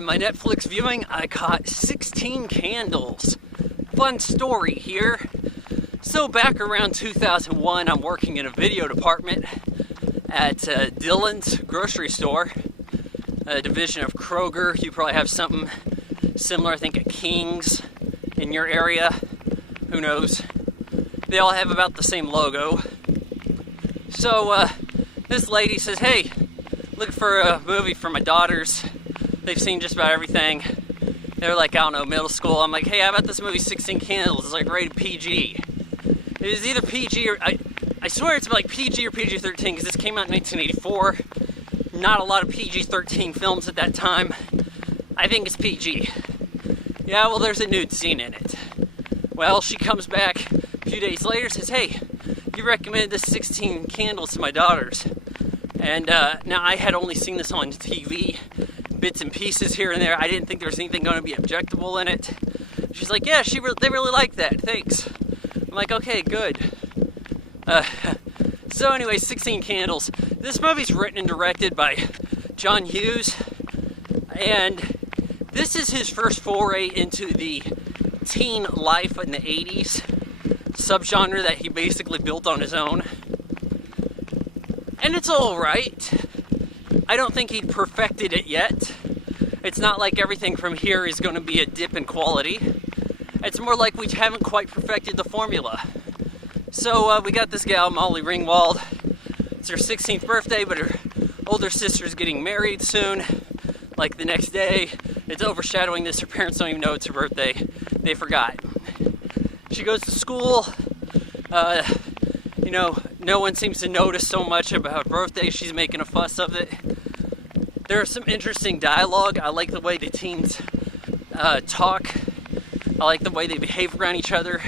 In my Netflix viewing, I caught 16 Candles. Fun story here. So back around 2001, I'm working in a video department at Dillon's grocery store, a division of Kroger. You probably have something similar, I think, at King's in your area. Who knows? They all have about the same logo. So this lady says, hey, looking for a movie for my daughters. They've seen just about everything. They're like, I don't know, middle school. I'm like, hey, how about this movie 16 Candles? It's like rated PG. It was either PG or, I swear it's like PG or PG-13 because this came out in 1984. Not a lot of PG-13 films at that time. I think it's PG. Yeah, well, there's a nude scene in it. Well, she comes back a few days later, says, hey, you recommended this 16 Candles to my daughters. And now I had only seen this on TV, bits and pieces here and there. I didn't think there was anything going to be objectionable in it. She's like, yeah, they really like that, thanks. I'm like, okay, good. So anyway, 16 Candles. This movie's written and directed by John Hughes, and this is his first foray into the teen life in the 80s, subgenre that he basically built on his own. And it's alright. I don't think he'd perfected it yet. It's not like everything from here is going to be a dip in quality. It's more like we haven't quite perfected the formula. So we got this gal, Molly Ringwald. It's her 16th birthday, but her older sister's getting married soon. Like the next day. It's overshadowing this. Her parents don't even know it's her birthday. They forgot. She goes to school. No one seems to notice so much about her birthday. She's making a fuss of it. There's some interesting dialogue. I like the way the teens talk. I like the way they behave around each other.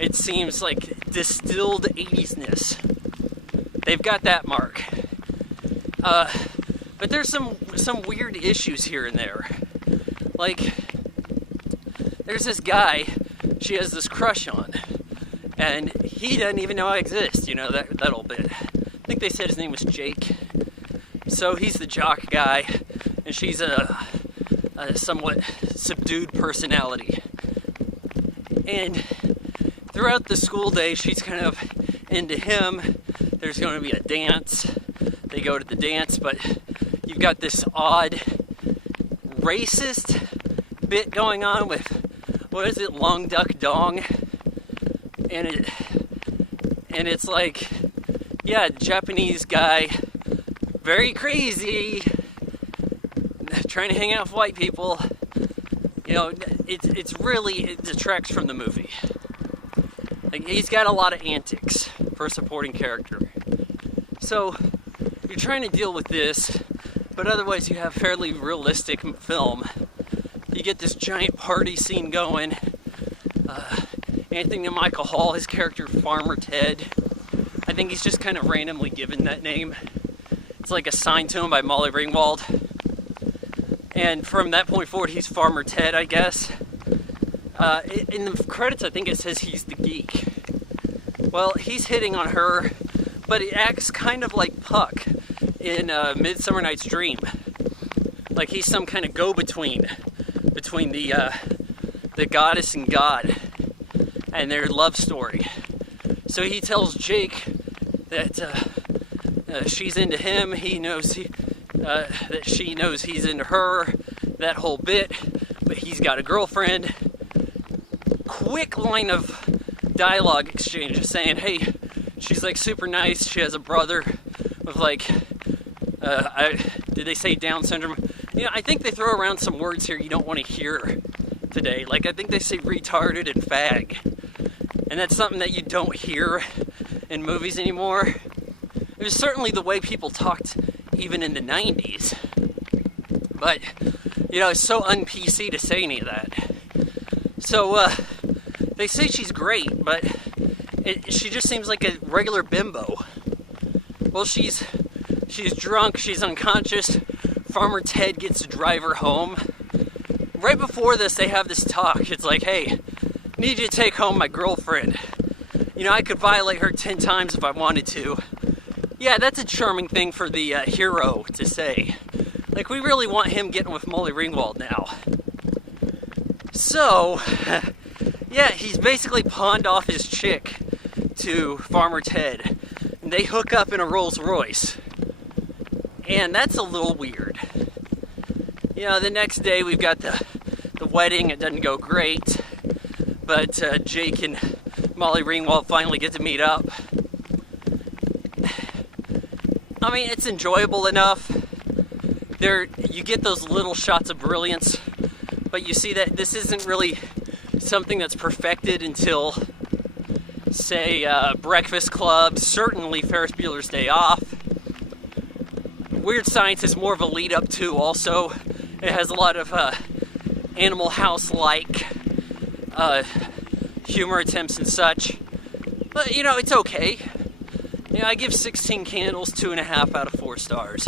It seems like distilled 80s-ness. They've got that mark. But there's some weird issues here and there. Like, there's this guy she has this crush on. And he doesn't even know I exist, that old bit. I think they said his name was Jake. So he's the jock guy, and she's a somewhat subdued personality. And throughout the school day, she's kind of into him. There's going to be a dance. They go to the dance, but you've got this odd racist bit going on with, what is it, Long Duck Dong? And it's like, yeah, Japanese guy, very crazy, trying to hang out with white people. It detracts from the movie. Like, he's got a lot of antics for a supporting character. So you're trying to deal with this, but otherwise you have fairly realistic film. You get this giant party scene going. Anthony Michael Hall, his character Farmer Ted, I think he's just kind of randomly given that name. It's like assigned to him by Molly Ringwald. And from that point forward, he's Farmer Ted, I guess. In the credits, I think it says he's the geek. Well, he's hitting on her, but he acts kind of like Puck in Midsummer Night's Dream. Like he's some kind of go-between between the goddess and God and their love story. So he tells Jake that she's into him. He knows that she knows he's into her. That whole bit. But he's got a girlfriend. Quick line of dialogue exchange of saying, hey, she's like super nice. She has a brother with like, did they say Down syndrome? I think they throw around some words here you don't want to hear today. Like I think they say retarded and fag. And that's something that you don't hear in movies anymore. It was certainly the way people talked even in the 90s. But, it's so un-PC to say any of that. So, they say she's great, but she just seems like a regular bimbo. Well, she's drunk, she's unconscious. Farmer Ted gets to drive her home. Right before this, they have this talk. It's like, hey, need you to take home my girlfriend. I could violate her 10 times if I wanted to. Yeah, that's a charming thing for the hero to say. Like, we really want him getting with Molly Ringwald now. So, yeah, he's basically pawned off his chick to Farmer Ted. And they hook up in a Rolls Royce. And that's a little weird. You know, the next day we've got the wedding. It doesn't go great. But Jake and Molly Ringwald finally get to meet up. I mean, it's enjoyable enough. You get those little shots of brilliance, but you see that this isn't really something that's perfected until, say, Breakfast Club, certainly Ferris Bueller's Day Off. Weird Science is more of a lead up to also. It has a lot of Animal House-like humor attempts and such. But, you know, it's okay. You know, I give 16 Candles 2.5 out of 4 stars.